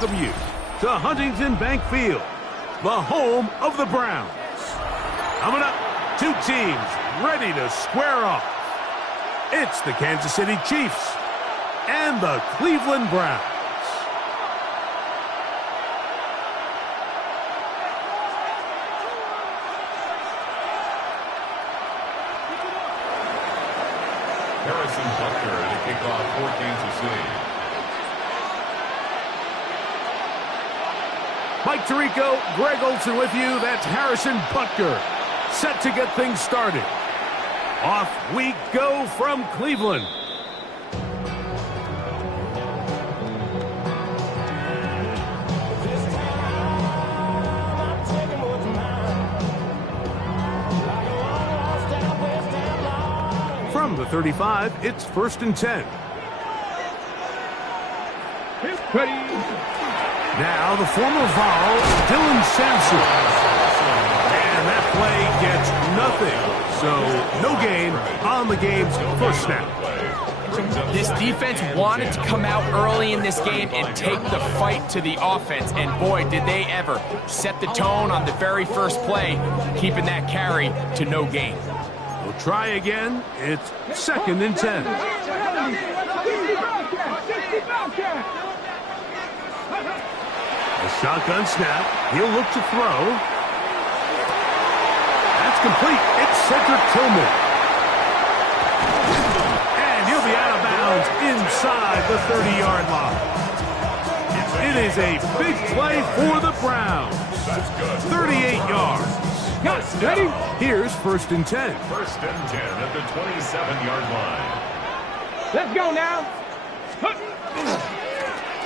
Welcome you to Huntington Bank Field, the home of the Browns. Coming up, two teams ready to square off. It's the Kansas City Chiefs and the Cleveland Browns. Harrison Butker to kick off for Kansas City. Mike Tirico, Greg Olsen with you. That's Harrison Butker, set to get things started. Off we go from Cleveland. From the 35, it's 1st and 10. Now the former Vol, Dylan Sampson. And that play gets nothing. So no gain on the game's first snap. This defense wanted to come out early in this game and take the fight to the offense. And boy, did they ever set the tone on the very first play, keeping that carry to no gain. We'll try again. It's 2nd and 10. A shotgun snap. He'll look to throw. That's complete. It's Cedric Tillman. And he'll be out of bounds inside the 30-yard line. It is a big play for the Browns. 38 yards. Ready? Here's 1st and 10. 1st and 10 at the 27-yard line. Let's go now.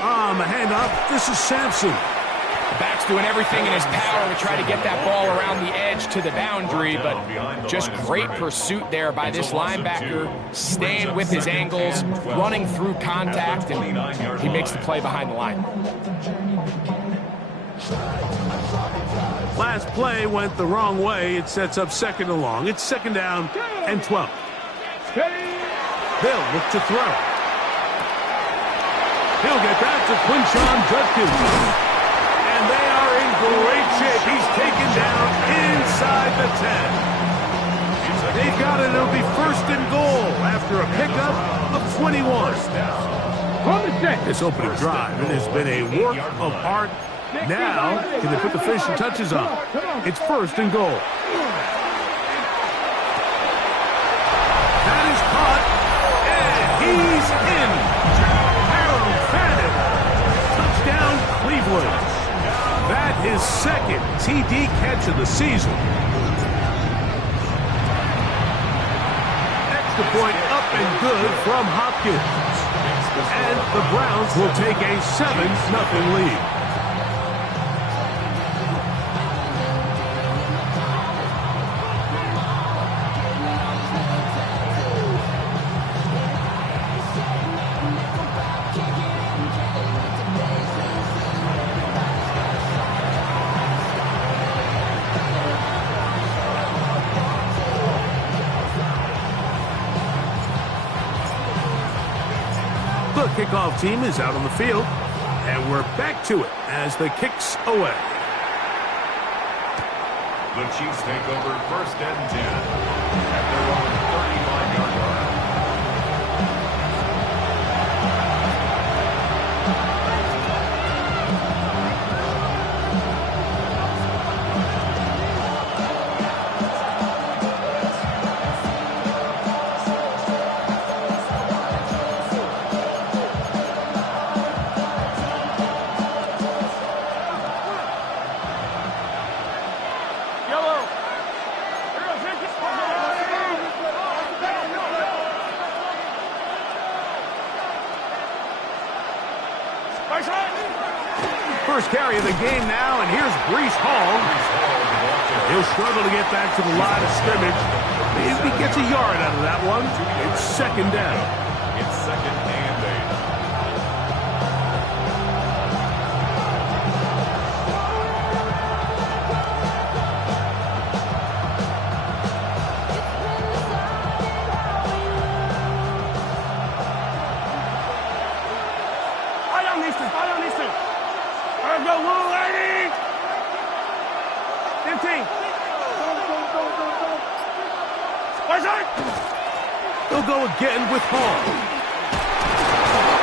On the handoff, this is Sampson. The back's doing everything in his power to try to get that ball around the edge to the boundary, but just great pursuit there by this linebacker, staying with his angles, running through contact, and he makes the play behind the line. Last play went the wrong way. It sets up 2nd and long. It's 2nd down and 12. They'll look to throw. He'll get that to Quinshon Judkins. And they are in great shape. He's taken down inside the 10. They've got it. It'll be 1st and goal after a pickup of 21. This opening drive, it has been a work of art. Now, can they put the finishing touches on? It's 1st and goal. That is caught, and he's in. Aaron Fannin, touchdown Cleveland. That is 2nd TD catch of the season. Extra point up and good from Hopkins. And the Browns will take a 7-0 lead. The kickoff team is out on the field, and we're back to it as the kick's away. The Chiefs take over 1st and 10 at their own 35-yard line. First carry of the game now, and here's Breece Hall. He'll struggle to get back to the line of scrimmage. Maybe he gets a yard out of that one. It's 2nd down. It's 2nd and 8. I don't listen. They'll go again with Hall.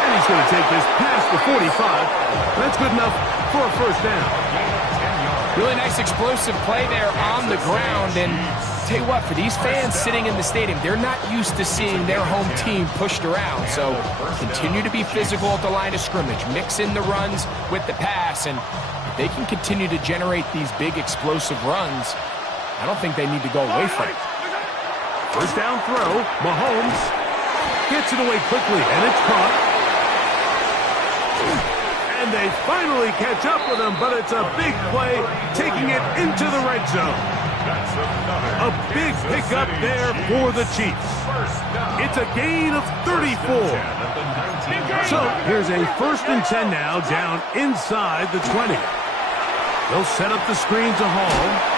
And he's going to take this past the 45. That's good enough for a first down. Really nice explosive play there on the ground. And tell you what, for these fans sitting in the stadium, they're not used to seeing their home team pushed around. So continue to be physical at the line of scrimmage. Mix in the runs with the pass. And if they can continue to generate these big explosive runs, I don't think they need to go away from it. First down throw. Mahomes gets it away quickly, and it's caught. And they finally catch up with him, but it's a big play, taking it into the red zone. A big pickup there for the Chiefs. It's a gain of 34. So here's a 1st and 10 now, down inside the 20. They'll set up the screen to Hall.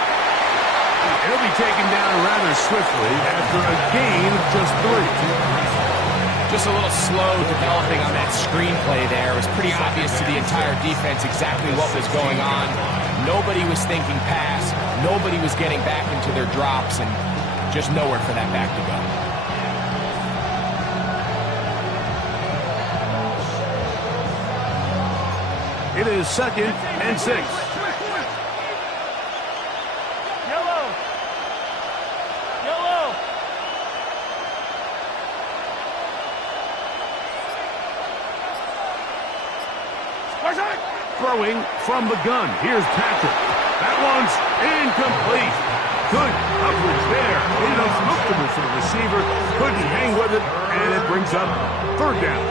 He'll be taken down rather swiftly after a gain of just 3. Just a little slow developing on that screenplay there. It was pretty obvious to the entire defense exactly what was going on. Nobody was thinking pass. Nobody was getting back into their drops, and just nowhere for that back to go. It is 2nd and 6. Throwing from the gun. Here's Patrick. That one's incomplete. Good coverage there. It was comfortable for the receiver. Couldn't hang with it, and it brings up 3rd down.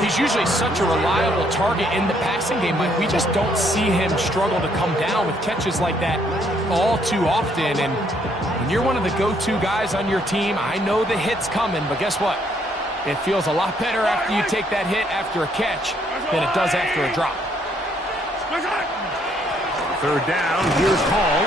He's usually such a reliable target in the passing game, but we just don't see him struggle to come down with catches like that all too often. And when you're one of the go-to guys on your team, I know the hit's coming, but guess what? It feels a lot better after you take that hit after a catch than it does after a drop. 3rd down, here's Hall.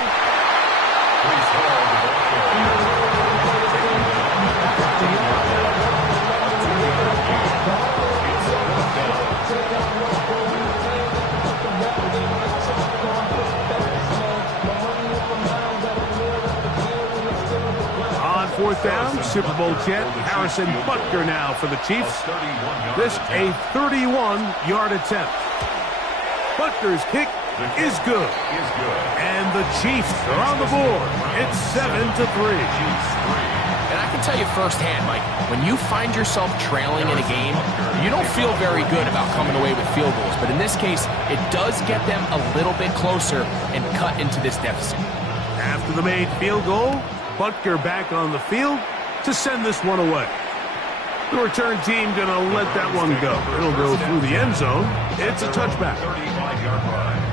On 4th down, Super Bowl champ Harrison Butker now for the Chiefs. This a 31-yard attempt. Butker's kick is good. And the Chiefs are on the board. It's 7-3. And I can tell you firsthand, Mike, when you find yourself trailing in a game, you don't feel very good about coming away with field goals. But in this case, it does get them a little bit closer and cut into this deficit. After the made field goal, Butker back on the field to send this one away. The return team going to let that one go. It'll go through the end zone. It's a touchback. 35-yard line.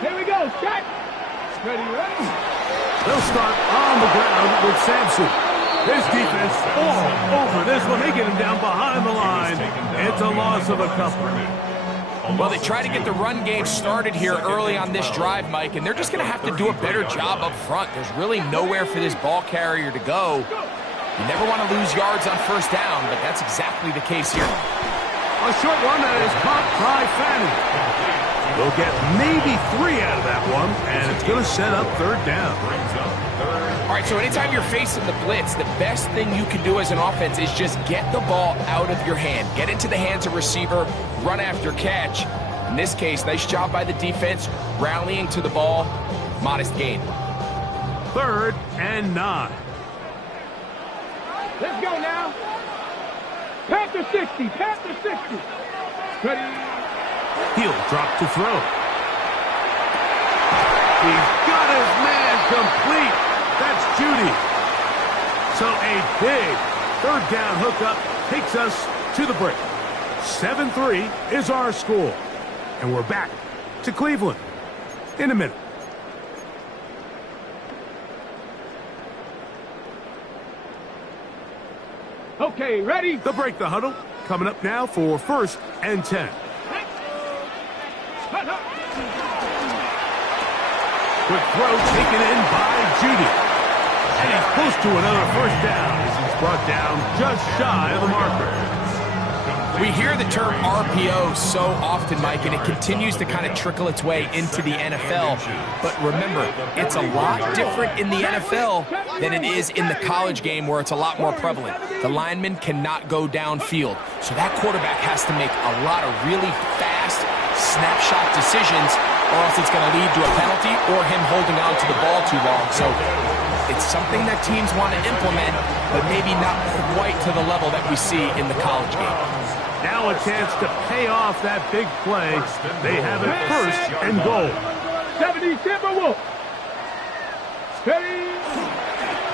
Here we go, set. Ready. They'll start on the ground with Sampson. This defense all over this one. They get him down behind the line. It's a loss of a couple. Well, they try to get the run game started here early on this drive, Mike, and they're just going to have to do a better job up front. There's really nowhere for this ball carrier to go. You never want to lose yards on 1st down, but that's exactly the case here. A short one that is caught by Fanning. They'll get maybe 3 out of that one, and it's going to set up 3rd down. All right, so anytime you're facing the blitz, the best thing you can do as an offense is just get the ball out of your hand. Get into the hands of receiver, run after catch. In this case, nice job by the defense, rallying to the ball, modest gain. 3rd and 9. Let's go now. Panther 60, Panther 60. Ready. He'll drop to throw. He's got his man complete. That's Judy. So a big 3rd down hookup takes us to the break. 7-3 is our score. And we're back to Cleveland in a minute. Okay, ready? They'll break the huddle. Coming up now for 1st and 10. Quick throw taken in by Judy. And he's close to another first down as he's brought down just shy of the marker. We hear the term RPO so often, Mike, and it continues to kind of trickle its way into the NFL. But remember, it's a lot different in the NFL than it is in the college game where it's a lot more prevalent. The lineman cannot go downfield. So that quarterback has to make a lot of really fast snapshot decisions, or else it's going to lead to a penalty or him holding on to the ball too long. So it's something that teams want to implement, but maybe not quite to the level that we see in the college game. Now a chance to pay off that big play. They have it first and goal. 70 Timberwolves. Steady.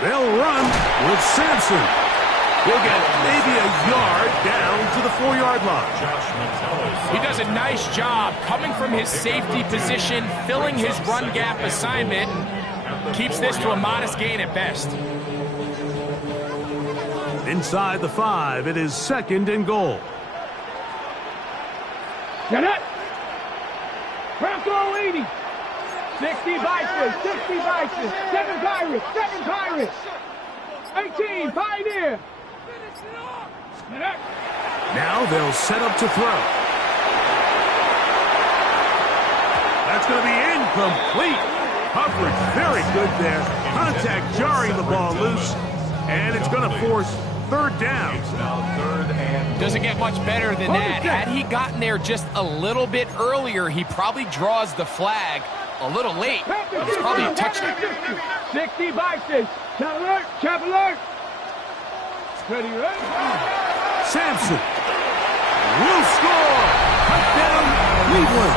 They'll run with Sampson. He'll get maybe a yard down to the 4-yard line. He does a nice job coming from his safety position, filling his run gap assignment, and keeps this to a modest gain at best. Inside the 5, it is second and goal. Get it. Bronco 80. 60 Bison, 60 Bison, 7 Pirates, 7 Pirates. 18 Pioneer. Get it. Now they'll set up to throw. That's going to be incomplete. Coverage very good there. Contact jarring the ball loose. And it's going to force third down. Doesn't get much better than that. Had he gotten there just a little bit earlier, he probably draws the flag a little late. It's probably a touchdown. 60 Bison. Chap alert, chap alert. Ready, ready. Sampson will score. Touchdown, Cleveland.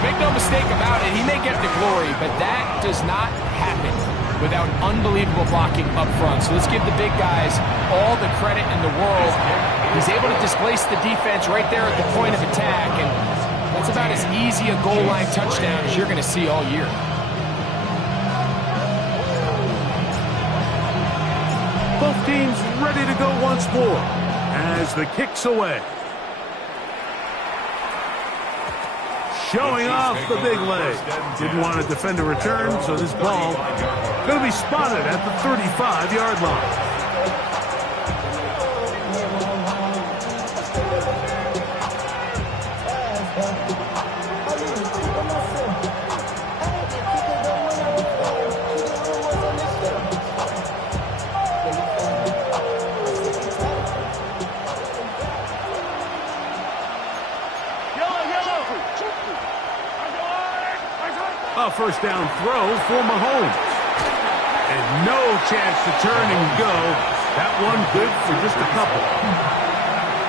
Make no mistake about it, he may get the glory, but that does not happen without unbelievable blocking up front. So let's give the big guys all the credit in the world. He's able to displace the defense right there at the point of attack, and that's about as easy a goal line touchdown as you're going to see all year. Both teams ready to go once more as the kick's away. Showing off the big leg. Didn't want to defend a return, so this ball going to be spotted at the 35-yard line. A first down throw for Mahomes. And no chance to turn and go. That one good for just a couple.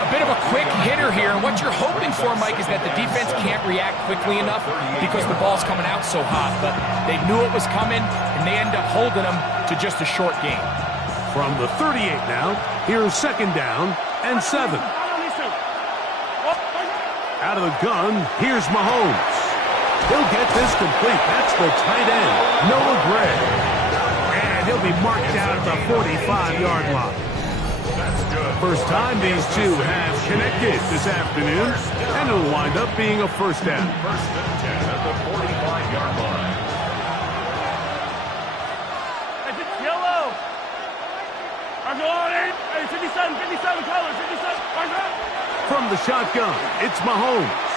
A bit of a quick hitter here. And what you're hoping for, Mike, is that the defense can't react quickly enough because the ball's coming out so hot. But they knew it was coming, and they end up holding them to just a short gain. From the 38 now, here's second down and 7. Out of the gun, here's Mahomes. He'll get this complete. That's the tight end, Noah Gray. And he'll be marked down at the 45-yard line. First time these two have connected this afternoon, and it'll wind up being a first down. First and 10 at the 45-yard line. It's yellow. I'm going. 57 colors. 57. From the shotgun, it's Mahomes.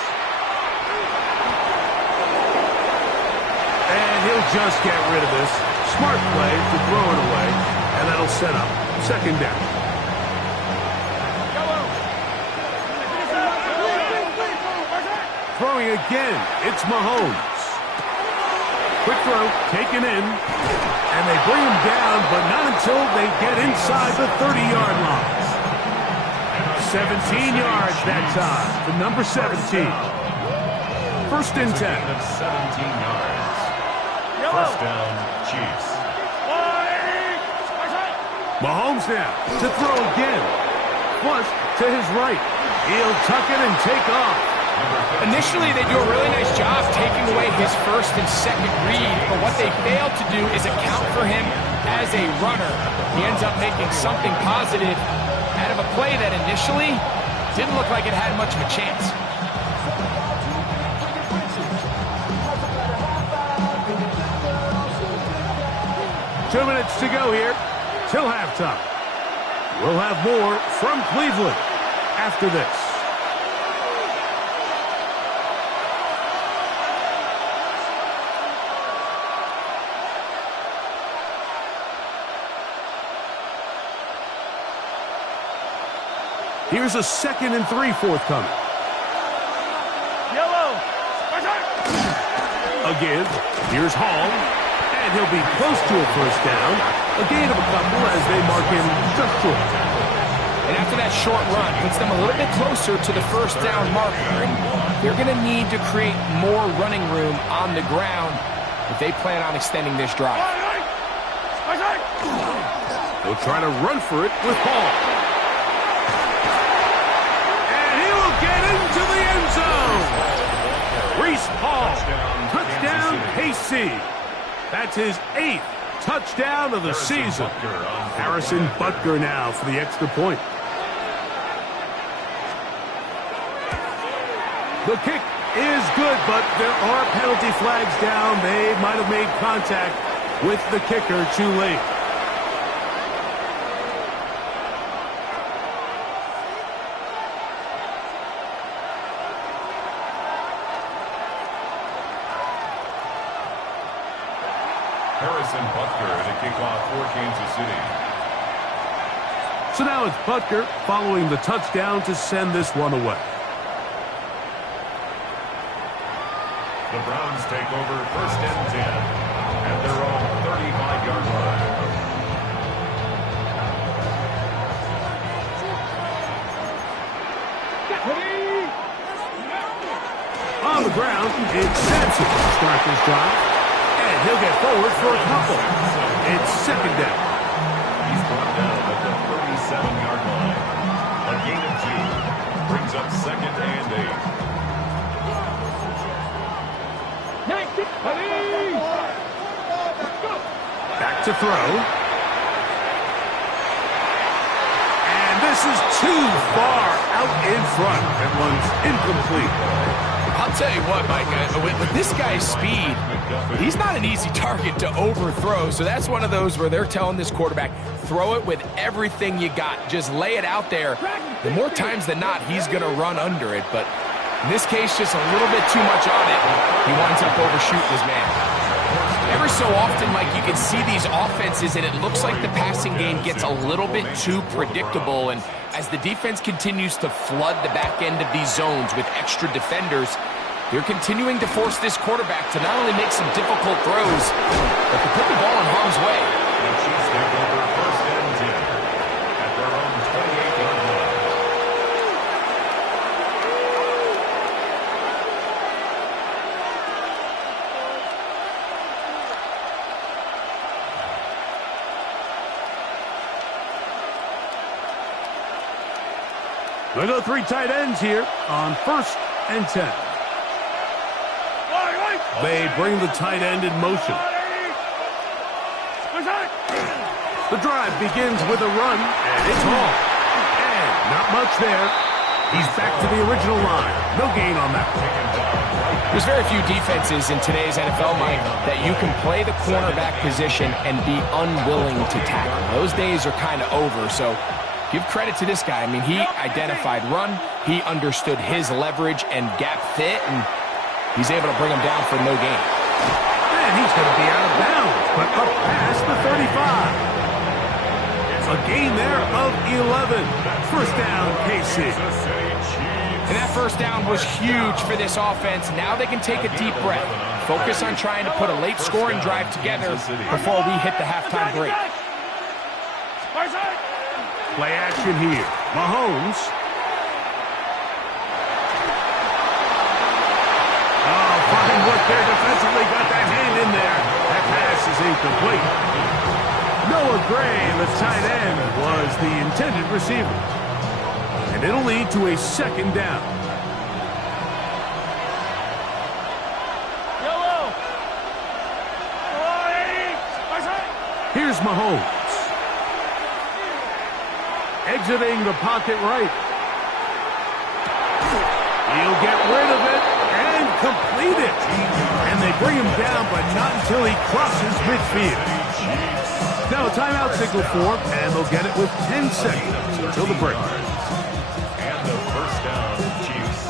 And he'll just get rid of this. Smart play to throw it away, and that'll set up second down. Throwing again, it's Mahomes. Quick throw, taken in, and they bring him down, but not until they get inside the 30-yard line. 17 yards that time, the number 17. First and 10. 17 yards. First down, Chiefs. Mahomes now to throw again. Flush to his right. He'll tuck it and take off. Initially, they do a really nice job taking away his first and second read, but what they fail to do is account for him as a runner. He ends up making something positive out of a play that initially didn't look like it had much of a chance. 4 minutes to go here till halftime. We'll have more from Cleveland after this. Here's a 2nd and 3 forthcoming. Yellow. Again, here's Hall, and he'll be close to a first down. A gain of a couple as they mark him just short. And after that short run, puts them a little bit closer to the first down marker. And they're going to need to create more running room on the ground if they plan on extending this drive. They'll try to run for it with Hall. Get into the end zone. Breece Hall, touchdown KC. That's his 8th touchdown of the season. Harrison Butker now for the extra point. The kick is good, but there are penalty flags down. They might have made contact with the kicker too late. Harrison Butker to kick off for Kansas City. So now it's Butker following the touchdown to send this one away. The Browns take over 1st and 10 at their own 35-yard line. On the ground, it's Sampson to start this drive. And he'll get forward for a couple. It's 2nd down. He's brought down at the 37-yard line. A gain of 2 brings up 2nd and 8. Back to throw. And this is too far out in front. That one's incomplete. I'll tell you what, Mike, with this guy's speed, he's not an easy target to overthrow. So that's one of those where they're telling this quarterback, throw it with everything you got. Just lay it out there. The more times than not, he's going to run under it. But in this case, just a little bit too much on it. He winds up overshooting his man. Every so often, Mike, you can see these offenses, and it looks like the passing game gets a little bit too predictable. And as the defense continues to flood the back end of these zones with extra defenders, they're continuing to force this quarterback to not only make some difficult throws, but to put the ball in harm's way. The Chiefs take over 1st and 10 at their own 28-yard line. We'll go 3 tight ends here on 1st and 10. They bring the tight end in motion. The drive begins with a run, and it's Hall. And not much there. He's back to the original line. No gain on that. There's very few defenses in today's NFL, Mike, that you can play the cornerback position and be unwilling to tackle. Those days are kind of over, so give credit to this guy. I mean, he identified run, he understood his leverage and gap fit, and he's able to bring him down for no gain. And he's going to be out of bounds, but up past the 35. A gain there of 11. First down, KC. And that first down was huge for this offense. Now they can take a deep breath. Focus on trying to put a late scoring drive together before we hit the halftime break. Play action here. Mahomes. Oh, fine work there defensively. Got that hand in there. That pass is incomplete. Noah Gray, the tight end, was the intended receiver. And it'll lead to a 2nd down. Here's Mahomes. Exiting the pocket right. He'll get rid of it and complete it. And they bring him down, but not until he crosses midfield. Now a timeout signal for, and they'll get it with 10 seconds until the break. And the first down, Chiefs.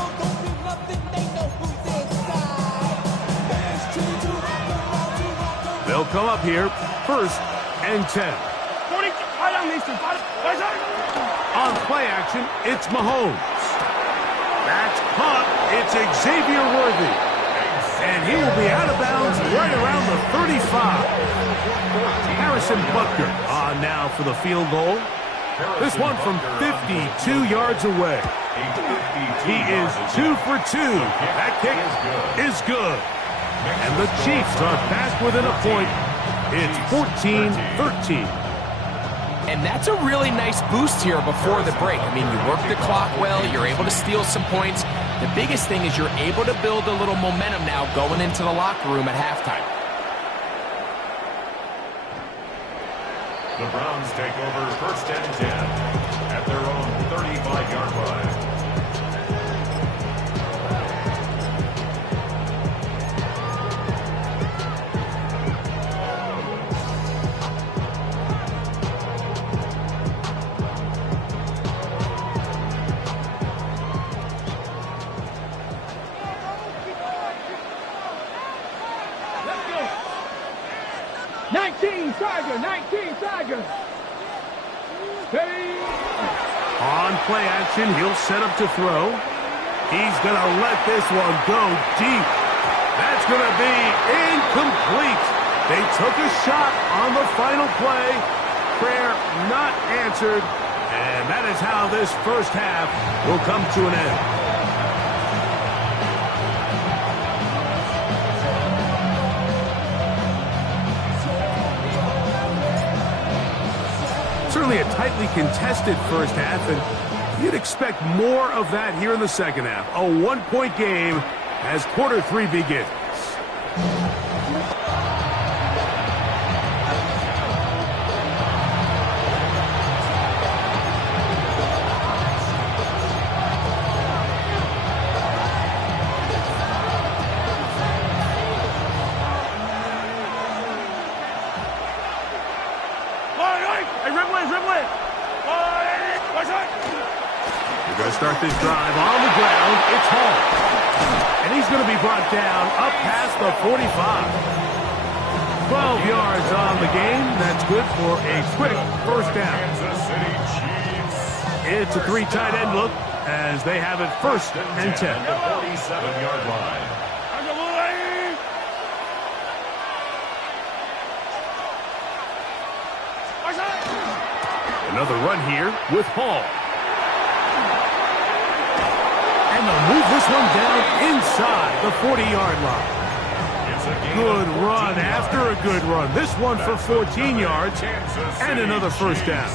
They'll come up here, 1st and 10. 40, right on Mason. On play action, it's Mahomes. That's caught. It's Xavier Worthy. And he will be out of bounds right around the 35. Harrison Butker on now for the field goal. This one from 52 yards away. He is 2 for 2. That kick is good. And the Chiefs are back within a point. It's 14-13. And that's a really nice boost here before the break. I mean, you work the clock well, you're able to steal some points. The biggest thing is you're able to build a little momentum now going into the locker room at halftime. The Browns take over 1st and 10 at their own 35-yard line. Tiger. Ready. On play action, he'll set up to throw. He's going to let this one go deep. That's going to be incomplete. They took a shot on the final play. Prayer not answered. And that is how this first half will come to an end. Certainly a tightly contested first half, and you'd expect more of that here in the second half. A one-point game as quarter 3 begins. We're going to start this drive on the ground. It's Hall. And he's going to be brought down up past the 45. 12 yards on the game. That's good for a quick first down. Kansas City Chiefs. It's a 3 tight end look as they have it 1st and 10. At the 47-yard line. Another run here with Hall. And they'll move this one down inside the 40-yard line. Good run after a good run. This one for 14 yards and another first down.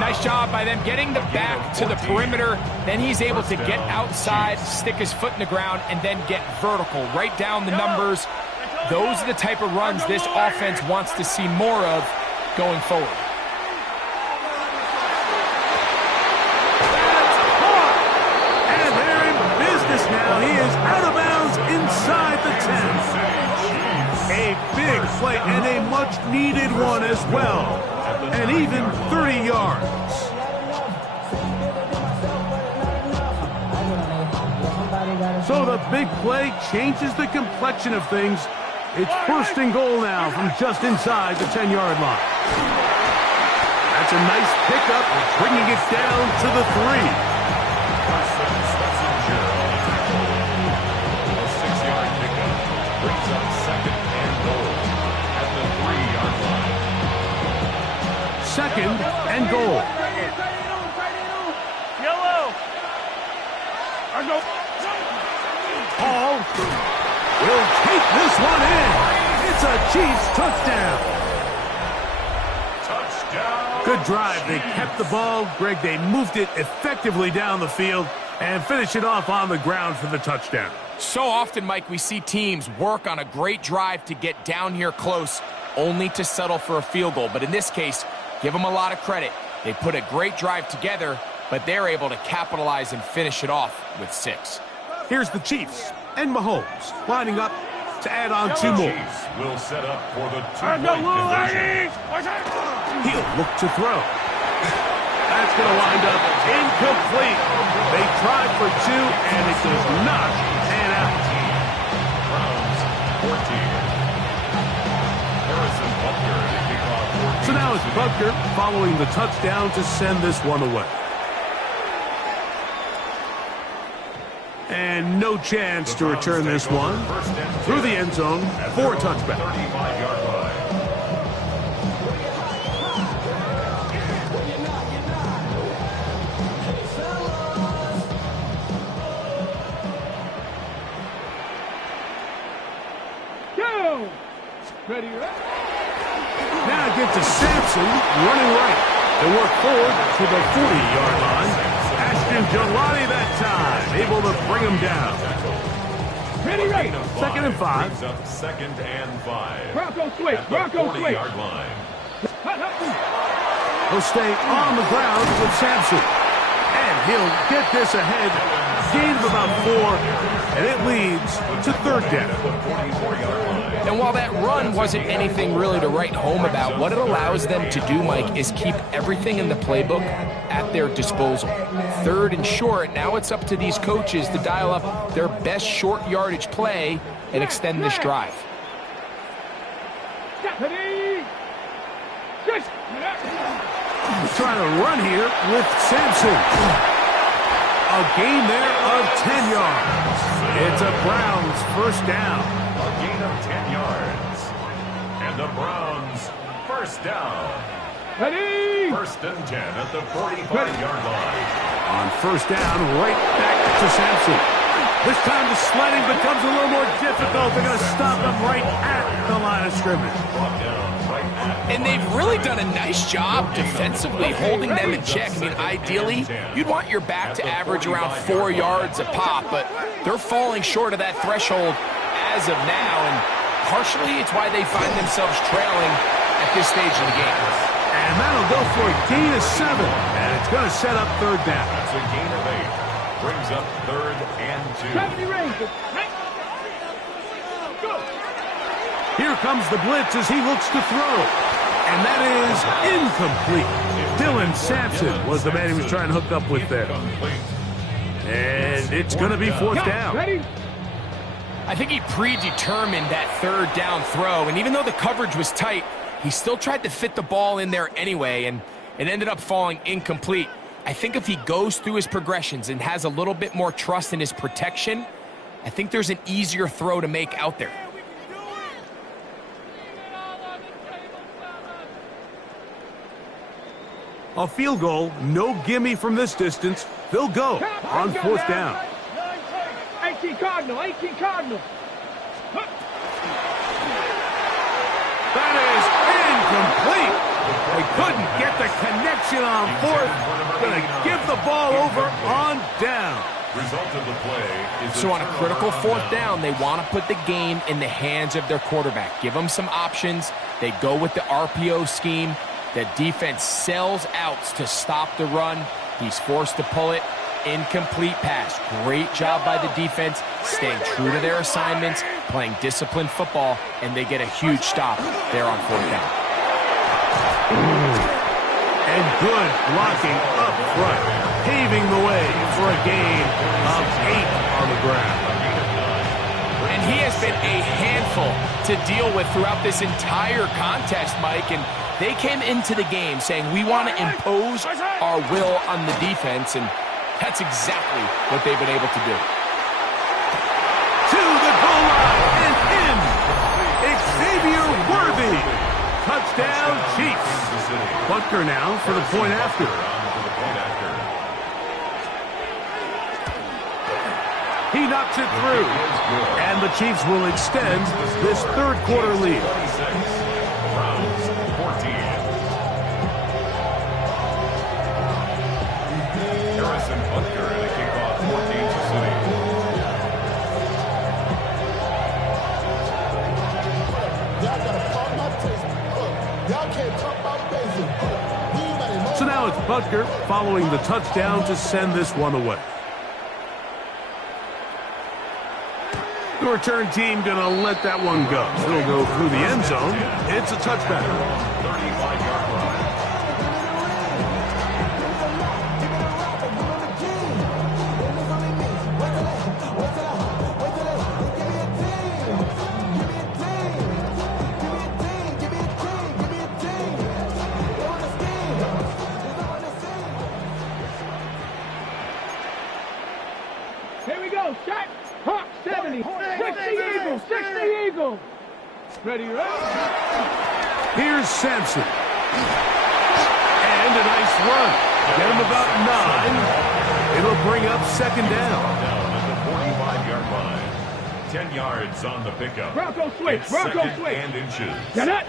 Nice job by them getting the back to the perimeter. Then he's able to get outside, stick his foot in the ground, and then get vertical. Right down the numbers. Those are the type of runs this offense wants to see more of going forward. Now he is out of bounds inside the 10. A big play and a much-needed one as well. And even 30 yards. So the big play changes the complexion of things. It's 1st and goal now from just inside the 10-yard line. That's a nice pickup, bringing it down to the 3. Second and goal. Yellow. Hall will take this one in. It's a Chiefs touchdown. Touchdown. Good drive. They kept the ball. Greg, they moved it effectively down the field and finish it off on the ground for the touchdown. So often, Mike, we see teams work on a great drive to get down here close, only to settle for a field goal. But in this case, give them a lot of credit. They put a great drive together, but they're able to capitalize and finish it off with 6. Here's the Chiefs and Mahomes lining up to add on 2 more. Chiefs will set up for the two-point conversion. He'll look to throw. That's going to wind up incomplete. They tried for 2, and it does not pan out. Browns 14. Harrison Butker to kick off 14. So now it's Butker following the touchdown to send this one away. And no chance to return this one through the end zone for a touchback. 35-yard line. Go! Ready, Now get to Sampson, running right. They work forward to the 40-yard line. Ashton Jelani that time, able to bring him down. Ready, right. 2nd and 5. Brings up 2nd and 5. Bronco switch, At the Bronco switch. 40-yard line. He'll stay on the ground with Sampson. And he'll get this ahead. Gain of about 4, and it leads to 3rd down. And while that run wasn't anything really to write home about, what it allows them to do, Mike, is keep everything in the playbook at their disposal. 3rd and short, now it's up to these coaches to dial up their best short yardage play and extend this drive. Trying to run here with Sampson. A gain there of 10 yards. It's a Browns 1st down. A gain of 10 yards. And the Browns 1st down. Ready. 1st and 10 at the 45-yard line. On 1st down, right back to Sampson. This time the sledding becomes a little more difficult. They're going to stop him right at the line of scrimmage. Brought down right at And they've really done a nice job defensively holding them in check. I mean, ideally, you'd want your back to average around 4 yards a pop, but they're falling short of that threshold as of now, and partially it's why they find themselves trailing at this stage of the game. And that'll go for a gain of 7, and it's going to set up 3rd down. That's a gain of 8. Brings up 3rd and 2. 70 Rangers. Go. Here comes the blitz as he looks to throw. And that is incomplete. Dylan Sampson was the man he was trying to hook up with there. And it's going to be 4th down. Ready. I think he predetermined that 3rd down throw, and even though the coverage was tight, he still tried to fit the ball in there anyway, and it ended up falling incomplete. I think if he goes through his progressions and has a little bit more trust in his protection, I think there's an easier throw to make out there. A field goal, no gimme from this distance. They'll go on 4th down. 18 Cardinal, 18 Cardinal. That is incomplete. They couldn't get the connection on 4th. Going to give the ball over on down. Result of the play is So on a critical 4th down, they want to put the game in the hands of their quarterback. Give them some options. They go with the RPO scheme. The defense sells outs to stop the run. He's forced to pull it. Incomplete pass. Great job by the defense, staying true to their assignments, playing disciplined football, and they get a huge stop there on 4th down. And good blocking up front, paving the way for a gain of 8 on the ground. And he has been a handful to deal with throughout this entire contest, Mike, and they came into the game saying, we want to impose our will on the defense, and that's exactly what they've been able to do. To the goal line and in. Xavier Worthy. Touchdown, Chiefs. Butker now for the point after. He knocks it through. And the Chiefs will extend this 3rd quarter lead. Browns 14. Harrison Butker in a kickoff for Kansas City. So now it's Butker following the touchdown to send this one away. The return team going to let that one go. It'll go through the end zone. It's a touchback. 35-yard line. Here we go. Shot. Hawk 70. 60 Eagles. 60 Eagles. Ready, Here's Sampson. And a nice run. Get him about 9. It'll bring up second down. Down at the 45-yard line. 10 yards on the pickup. Bronco switch. It's Bronco second switch. and inches. Get it.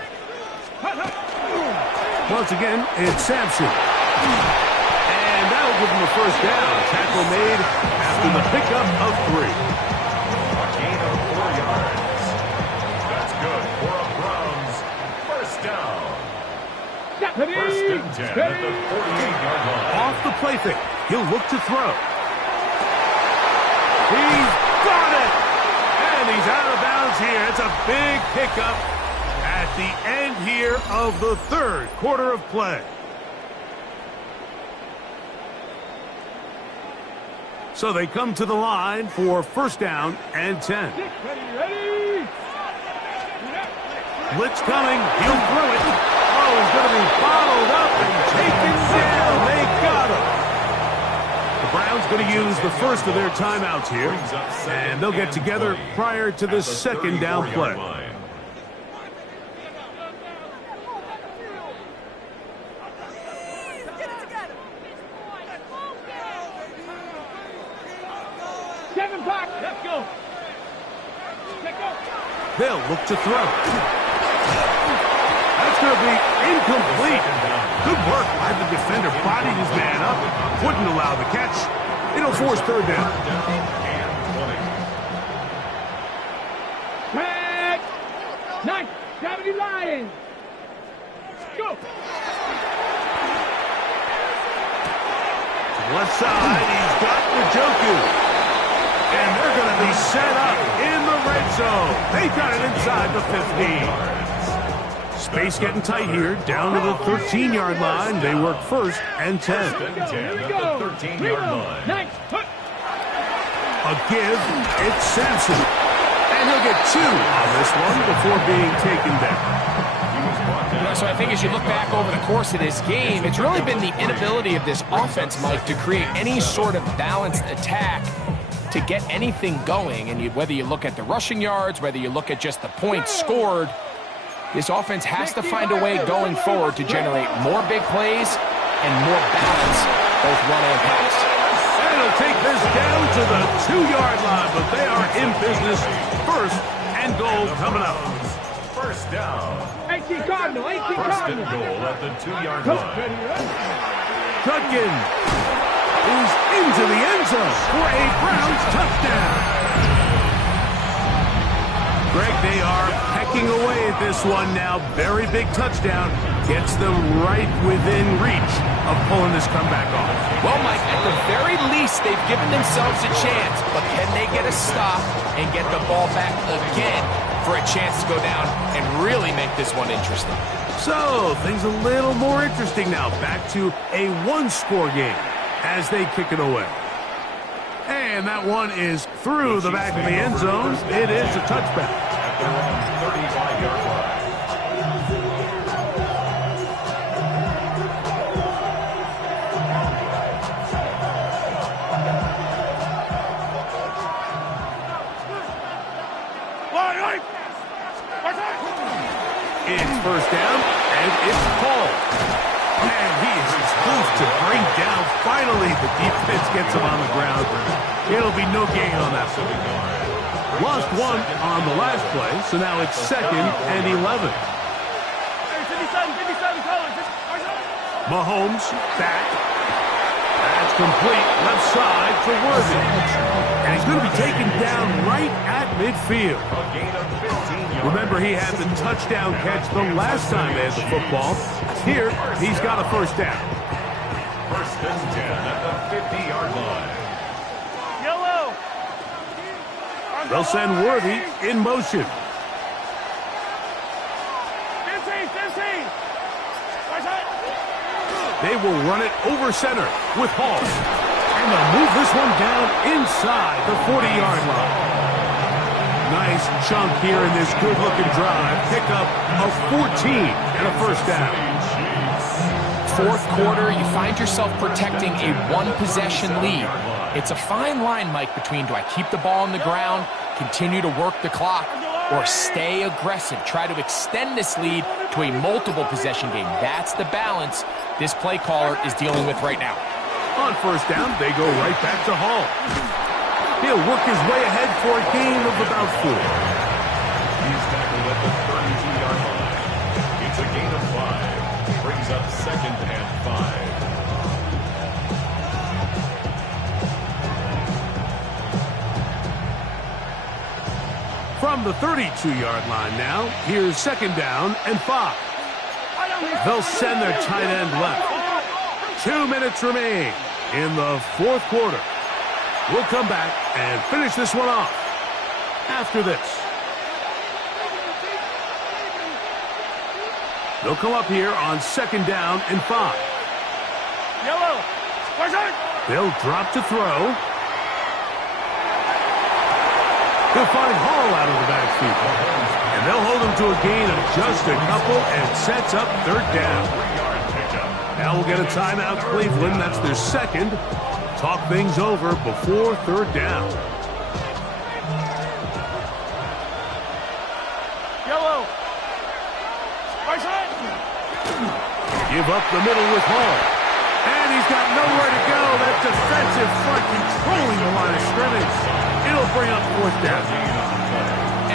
Once again, it's Sampson. And that'll give him a first down. Tackle made after the pickup of 3. A gain of 4 yards. That's good for a Browns first down. First and 10 at the 48-yard line. Off the play fake. He'll look to throw. He's got it! And he's out of bounds here. It's a big pickup at the end here of the third quarter of play. So they come to the line for first down and 10. Ready. Blitz coming. He'll throw it. Oh, he's going to be followed up and taken down. They got him. The Browns going to use the first of their timeouts here, and they'll get together prior to this second down play. Line. Kevin Park. Let's go. Let's go. They'll look to throw. That's going to be incomplete. Good work by the defender. Bodied his man up. Wouldn't allow the catch. It'll force third down. Back. 970 Lions. Go. Left side, he's got Njoku. And they're going to be set up in the red zone. They got it inside the 15. Space getting tight here, down to the 13-yard line. They work first and 10. Here we go. 13-yard line. Nice. A give, it's Sampson. And he'll get 2 on this one before being taken down. So I think as you look back over the course of this game, it's really been the inability of this offense, Mike, to create any sort of balanced attack to get anything going. And whether you look at the rushing yards, whether you look at just the points scored, this offense has to find a way going forward to generate more big plays and more balance, both run and pass. And it'll take this down to the 2-yard line, but they are in business. First and goal coming up. First down. 18 Cardinal. 18 First and Cardinal. goal at the 2-yard line. Judkin is into the end zone for a Browns touchdown. Greg, they are pecking away at this one now. Very big touchdown. Gets them right within reach of pulling this comeback off. Well, Mike, at the very least, they've given themselves a chance, but can they get a stop and get the ball back again for a chance to go down and really make this one interesting? So, things a little more interesting now. Back to a 1-score game as they kick it away. And that one is through the back of the end zone. It is a touchback. At their own 35-yard line. It's first down, and it's Paul. And he is close to bring down. Finally, the defense gets him on the ground. It'll be no gain on that. Lost 1 on the last play, so now it's second and 11. Mahomes back. That's complete. Left side to Worthy. And he's going to be taken down right at midfield. A gain of 15 yards. Remember, he had the touchdown catch the last time they had the football. Here, he's got a first down. First and 10 at the 50-yard line. Yellow. They'll send Worthy in motion. 15, 15. They will run it over center with Hall. And they'll move this one down inside the 40-yard line. Nice chunk here in this good-looking drive. Pick up a 14 and a first down. Fourth quarter, you find yourself protecting a one-possession lead. It's a fine line, Mike, between do I keep the ball on the ground, continue to work the clock, or stay aggressive, try to extend this lead to a multiple-possession game. That's the balance this play caller is dealing with right now. On first down, they go right back to Hall. He'll work his way ahead for a gain of about 4. He's tackled at the 32-yard line. It's a gain of 5. Brings up 2nd and 5. From the 32-yard line now, here's 2nd down and 5. They'll send their tight end left. 2 minutes remain in the fourth quarter. We'll come back and finish this one off after this. They'll come up here on 2nd down and 5. Yellow. They'll drop to throw. He'll find Hall out of the backfield. And they'll hold him to a gain of just a couple and sets up 3rd down. Now we'll get a timeout, Cleveland. That's their second. Talk things over before 3rd down. Yellow. Right side. Give up the middle with Hall. And he's got nowhere to go. That defensive front controlling the line of scrimmage. It'll bring up 4th down.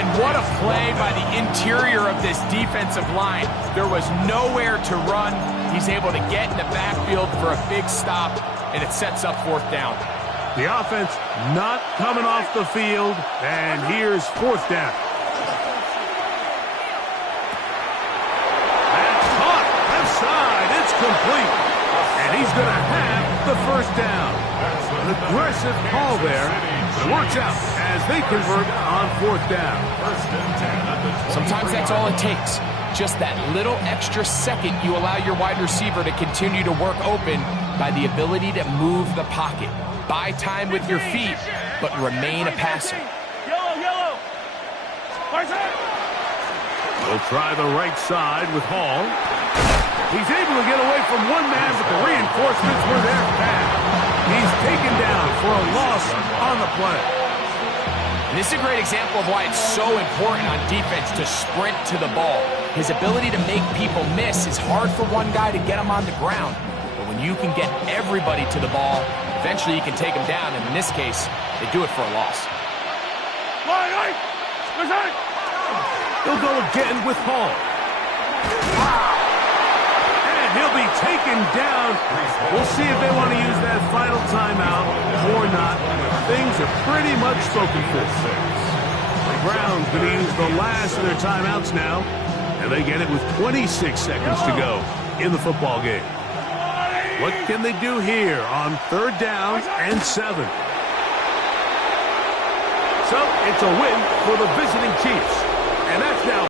And what a play by the interior of this defensive line. There was nowhere to run. He's able to get in the backfield for a big stop, and it sets up 4th down. The offense not coming off the field, and here's 4th down. That's caught. Left side. It's complete. And he's going to have the 1st down. An aggressive call there. It works out as they convert on 4th down. Sometimes that's all it takes. Just that little extra second you allow your wide receiver to continue to work open by the ability to move the pocket. Buy time with your feet, but remain a passer. Yellow. Right side. They'll try the right side with Hall. He's able to get away from one man, but the reinforcements were there fast. He's taken down for a loss on the play. And this is a great example of why it's so important on defense to sprint to the ball. His ability to make people miss is hard for one guy to get him on the ground. But when you can get everybody to the ball, eventually you can take them down. And in this case, they do it for a loss. Right side. He'll go again with Hall. And he'll be taken down. We'll see if they want to use that final timeout or not. Things are pretty much spoken for. The Browns going to use the last of their timeouts now, and they get it with 26 seconds to go in the football game. What can they do here on 3rd down and 7? So it's a win for the visiting Chiefs.